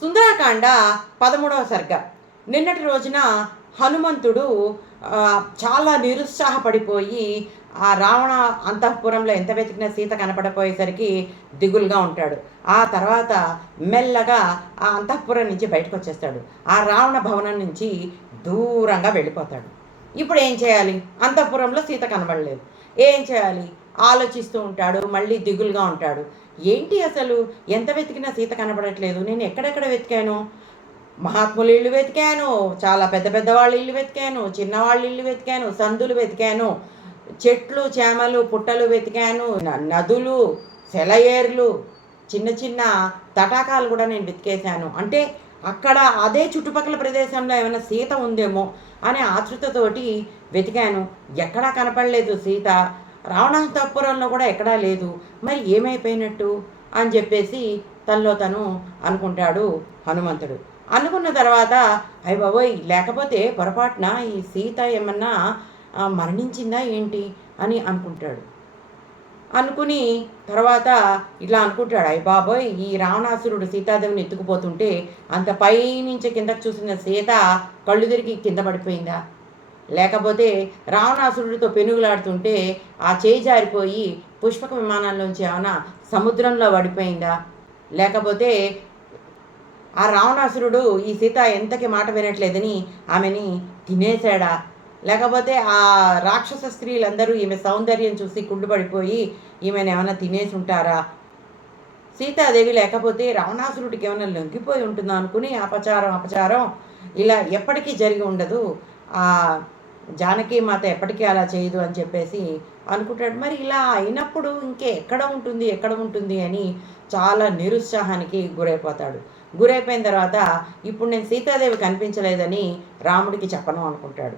సుందరకాండ 13వ సర్గ. నిన్నటి రోజున హనుమంతుడు చాలా నిరుత్సాహపడిపోయి ఆ రావణ అంతఃపురంలో ఎంత వెతికినా సీత కనపడపోయేసరికి దిగులుగా ఉంటాడు. ఆ తర్వాత మెల్లగా ఆ అంతఃపురం నుంచి బయటకు వచ్చేస్తాడు. ఆ రావణ భవనం నుంచి దూరంగా వెళ్ళిపోతాడు. ఇప్పుడు ఏం చేయాలి? అంతఃపురంలో సీత కనబడలేదు. ఏం చేయాలి ఆలోచిస్తూ ఉంటాడు. మళ్ళీ దిగులుగా ఉంటాడు. ఏంటి అసలు ఎంత వెతికినా సీత కనబడట్లేదు, నేను ఎక్కడెక్కడ వెతికాను, మహాత్ముల ఇల్లు వెతికాను, చాలా పెద్ద పెద్దవాళ్ళ ఇల్లు వెతికాను, చిన్నవాళ్ళ ఇల్లు వెతికాను, సందులు వెతికాను, చెట్లు చేమలు పుట్టలు వెతికాను, నదులు సెలయేర్లు చిన్న చిన్న తటాకాలు కూడా నేను వెతికేశాను. అంటే అక్కడ అదే చుట్టుపక్కల ప్రదేశంలో ఏమైనా సీత ఉందేమో అనే ఆతృతతోటి వెతికాను. ఎక్కడా కనపడలేదు సీత. రావణాంతఃపురంలో కూడా ఎక్కడా లేదు. మరి ఏమైపోయినట్టు అని చెప్పేసి తనలో తను అనుకుంటాడు హనుమంతుడు. అనుకున్న తర్వాత అయ్య బాబోయ్, లేకపోతే పొరపాటున ఈ సీత ఏమన్నా మరణించిందా ఏంటి అని అనుకుంటాడు. అనుకుని తర్వాత ఇలా అనుకుంటాడు, అయ్య బాబోయ్, ఈ రావణాసురుడు సీతాదేవిని ఎత్తుకుపోతుంటే అంత పైనుంచి కిందకు చూసిన సీత కళ్ళు తిరిగి కింద పడిపోయిందా, లేకపోతే రావణాసురుడితో పెనుగులాడుతుంటే ఆ చేయి జారిపోయి పుష్పక విమానంలోంచి ఏమైనా సముద్రంలో పడిపోయిందా, లేకపోతే ఆ రావణాసురుడు ఈ సీత ఎంతకి మాట వినట్లేదని ఆమెని తినేశాడా, లేకపోతే ఆ రాక్షస స్త్రీలందరూ ఈమె సౌందర్యం చూసి కుళ్ళుపడిపోయి ఈమెను ఏమైనా తినేసి ఉంటారా, సీతాదేవి లేకపోతే రావణాసురుడికి ఏమైనా లొంగిపోయి ఉంటుందా అనుకుని అపచారం ఇలా ఎప్పటికీ జరిగి ఉండదు, ఆ జానకి మాత ఎప్పటికీ అలా చేయదు అని చెప్పేసి అనుకుంటాడు. మరి ఇలా అయినప్పుడు ఎక్కడ ఉంటుంది అని చాలా నిరుత్సాహానికి గురైపోతాడు. గురైపోయిన తర్వాత ఇప్పుడు నేను సీతాదేవి కనిపించలేదని రాముడికి చెప్పను అనుకుంటాడు.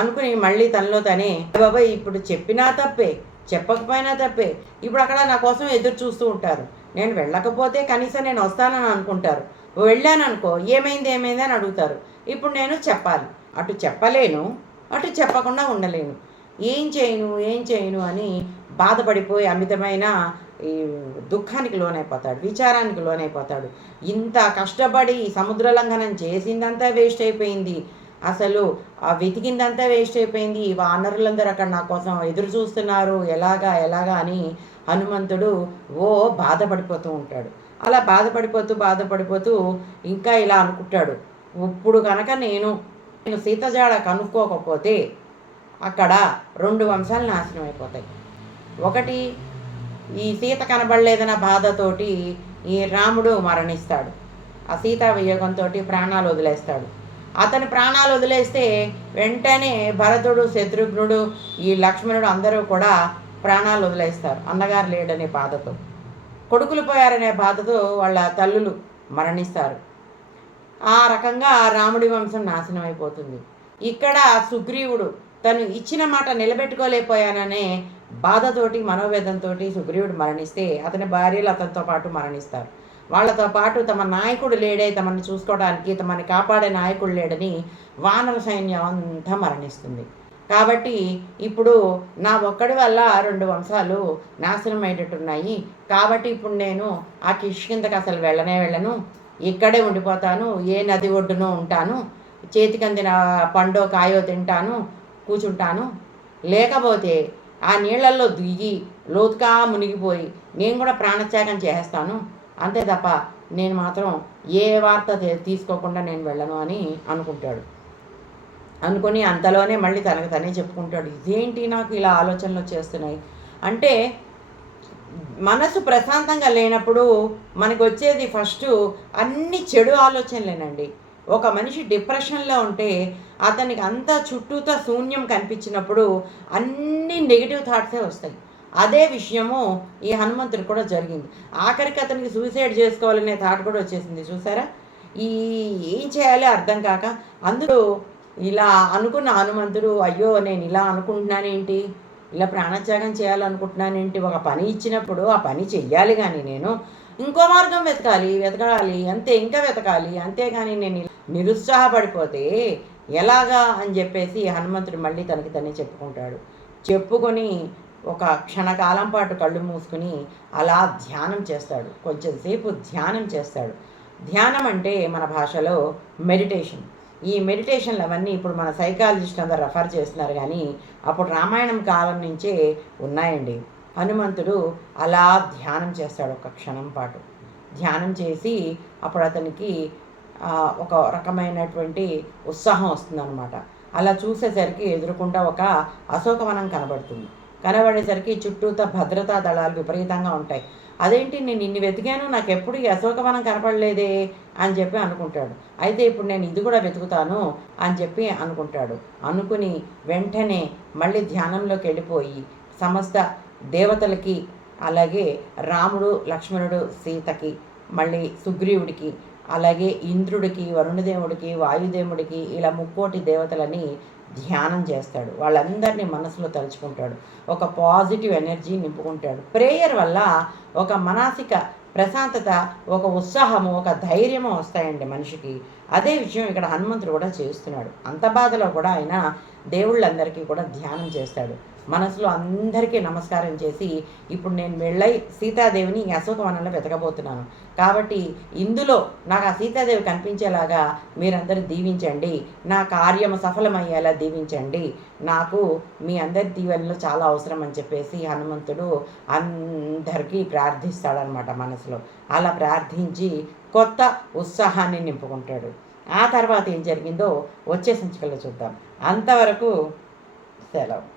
అనుకుని మళ్ళీ తనలో తనే, బాబాయ్ ఇప్పుడు చెప్పినా తప్పే, చెప్పకపోయినా తప్పే, ఇప్పుడు అక్కడ నా కోసం ఎదురు చూస్తూ ఉంటారు, నేను వెళ్ళకపోతే కనీసం నేను వస్తానని అనుకుంటారు, వెళ్ళాను అనుకో ఏమైంది అని అడుగుతారు. ఇప్పుడు నేను చెప్పాలి, అటు చెప్పలేను అటు చెప్పకుండా ఉండలేను, ఏం చేయను అని బాధపడిపోయి అమితమైన ఈ దుఃఖానికి లోనైపోతాడు, విచారానికి లోనైపోతాడు. ఇంత కష్టపడి సముద్ర లంఘనం చేసిందంతా వేస్ట్ అయిపోయింది, అసలు ఆ వెతికిందంతా వేస్ట్ అయిపోయింది, ఈ వానరులందరూ అక్కడ నా కోసం ఎదురు చూస్తున్నారు, ఎలాగా అని హనుమంతుడు బాధపడిపోతూ ఉంటాడు. అలా బాధపడిపోతూ ఇంకా ఇలా అనుకుంటాడు, ఇప్పుడు కనుక నేను సీతజాడ కనుక్కోకపోతే అక్కడ 2 వంశాలు నాశనం అయిపోతాయి. ఒకటి, ఈ సీత కనబడలేదన్న బాధతోటి ఈ రాముడు మరణిస్తాడు, ఆ సీతా వియోగంతో ప్రాణాలు వదిలేస్తాడు. అతని ప్రాణాలు వదిలేస్తే వెంటనే భరతుడు, శత్రుఘ్నుడు, ఈ లక్ష్మణుడు అందరూ కూడా ప్రాణాలు వదిలేస్తారు అన్నగారు లేడనే బాధతో. కొడుకులు పోయారనే బాధతో వాళ్ళ తల్లులు మరణిస్తారు. ఆ రకంగా రాముడి వంశం నాశనం అయిపోతుంది. ఇక్కడ సుగ్రీవుడు తను ఇచ్చిన మాట నిలబెట్టుకోలేకపోయాననే బాధతోటి మనోవేదంతో సుగ్రీవుడు మరణిస్తే అతని భార్యలు అతనితో పాటు మరణిస్తారు. వాళ్ళతో పాటు తమ నాయకుడు లేడే, తమని చూసుకోవడానికి తమని కాపాడే నాయకుడు లేడని వానర సైన్యం అంతా మరణిస్తుంది. కాబట్టి ఇప్పుడు నా ఒక్కడి వల్ల 2 వంశాలు నాశనం అయ్యేటట్టున్నాయి. కాబట్టి ఇప్పుడు నేను ఆ కిష్కిందకి అసలు వెళ్ళను, ఇక్కడే ఉండిపోతాను, ఏ నది ఒడ్డునో ఉంటాను, చేతికందిన పండో కాయో తింటాను, కూర్చుంటాను, లేకపోతే ఆ నీళ్ళల్లో దిగి లోతుగా మునిగిపోయి నేను కూడా ప్రాణత్యాగం చేస్తాను, అంతే తప్ప నేను మాత్రం ఏ వార్త తీసుకోకుండా నేను వెళ్ళను అని అనుకుంటాడు. అనుకుని అంతలోనే మళ్ళీ తనకు తనే చెప్పుకుంటాడు, ఇదేంటి నాకు ఇలా ఆలోచనలు వచ్చేస్తున్నాయి అంటే, మనసు ప్రశాంతంగా లేనప్పుడు మనకు వచ్చేది ఫస్ట్ అన్ని చెడు ఆలోచనలేనండి. ఒక మనిషి డిప్రెషన్లో ఉంటే అతనికి అంతా చుట్టూతో శూన్యం కనిపించినప్పుడు అన్ని నెగిటివ్ థాట్సే వస్తాయి. అదే విషయము ఈ హనుమంతుడు కూడా జరిగింది. ఆఖరికి అతనికి సూసైడ్ చేసుకోవాలనే థాట్ కూడా వచ్చేసింది. చూసారా, ఏం చేయాలో అర్థం కాక అందులో ఇలా అనుకున్న హనుమంతుడు, అయ్యో నేను ఇలా అనుకుంటున్నానేంటి, ఇలా ప్రాణత్యాగం చేయాలనుకుంటున్నానేంటి, ఒక పని ఇచ్చినప్పుడు ఆ పని చెయ్యాలి, కానీ నేను ఇంకో మార్గం వెతకాలి అంతే, ఇంకా వెతకాలి, అంతేగాని నేను నిరుత్సాహపడిపోతే ఎలాగా అని చెప్పేసి హనుమంతుడు మళ్ళీ తనకి తనే చెప్పుకొని ఒక క్షణకాలం పాటు కళ్ళు మూసుకుని అలా ధ్యానం చేస్తాడు. కొంచెం సేపు ధ్యానం చేస్తాడు. ధ్యానం అంటే మన భాషలో మెడిటేషన్. ఈ మెడిటేషన్లు అవన్నీ ఇప్పుడు మన సైకాలజిస్ట్ అందరూ రెఫర్ చేస్తున్నారు కానీ అప్పుడు రామాయణం కాలం నుంచే ఉన్నాయండి. హనుమంతుడు అలా ధ్యానం చేస్తాడు ఒక క్షణం పాటు. ధ్యానం చేసి అప్పుడు అతనికి ఒక రకమైనటువంటి ఉత్సాహం వస్తుందన్నమాట. అలా చూసేసరికి ఎదురుకుండా ఒక అశోకవనం కనబడుతుంది. కనబడేసరికి చుట్టూతా భద్రతా దళాలు విపరీతంగా ఉంటాయి. అదేంటి నేను ఇన్ని వెతికాను నాకెప్పుడు ఈ అశోకవనం కనపడలేదే అని చెప్పి అనుకుంటాడు. అయితే ఇప్పుడు నేను ఇది కూడా వెతుకుతాను అని చెప్పి అనుకుంటాడు. అనుకుని వెంటనే మళ్ళీ ధ్యానంలోకి వెళ్ళిపోయి సమస్త దేవతలకి, అలాగే రాముడు, లక్ష్మణుడు, సీతకి, మళ్ళీ సుగ్రీవుడికి, అలాగే ఇంద్రుడికి, వరుణదేవుడికి, వాయుదేవుడికి ఇలా ముక్కోటి దేవతలని ధ్యానం చేస్తాడు. వాళ్ళందరినీ మనసులో తలుచుకుంటాడు. ఒక పాజిటివ్ ఎనర్జీ నింపుకుంటాడు. ప్రేయర్ వల్ల ఒక మానసిక ప్రశాంతత, ఒక ఉత్సాహము, ఒక ధైర్యము వస్తాయండి మనిషికి. అదే విషయం ఇక్కడ హనుమంతుడు కూడా చేస్తున్నాడు. అంత బాధలో కూడా ఆయన దేవుళ్ళందరికీ కూడా ధ్యానం చేస్తాడు. మనసులో అందరికీ నమస్కారం చేసి ఇప్పుడు నేను వెళ్ళై సీతాదేవిని ఈ అశోకవనంలో వెతకబోతున్నాను. కాబట్టి ఇందులో నాకు ఆ సీతాదేవి కనిపించేలాగా మీరందరూ దీవించండి. నా కార్యము సఫలమయ్యేలా దీవించండి. నాకు మీ అందరి దీవెనలు చాలా అవసరం అని చెప్పేసి హనుమంతుడు అందరికీ ప్రార్థిస్తాడనమాట మనసులో. అలా ప్రార్థించి కొత్త ఉత్సాహాన్ని నింపుకుంటాడు. ఆ తర్వాత ఏం జరిగిందో వచ్చే సంచికల్లో చూద్దాం. అంతవరకు సెలవు.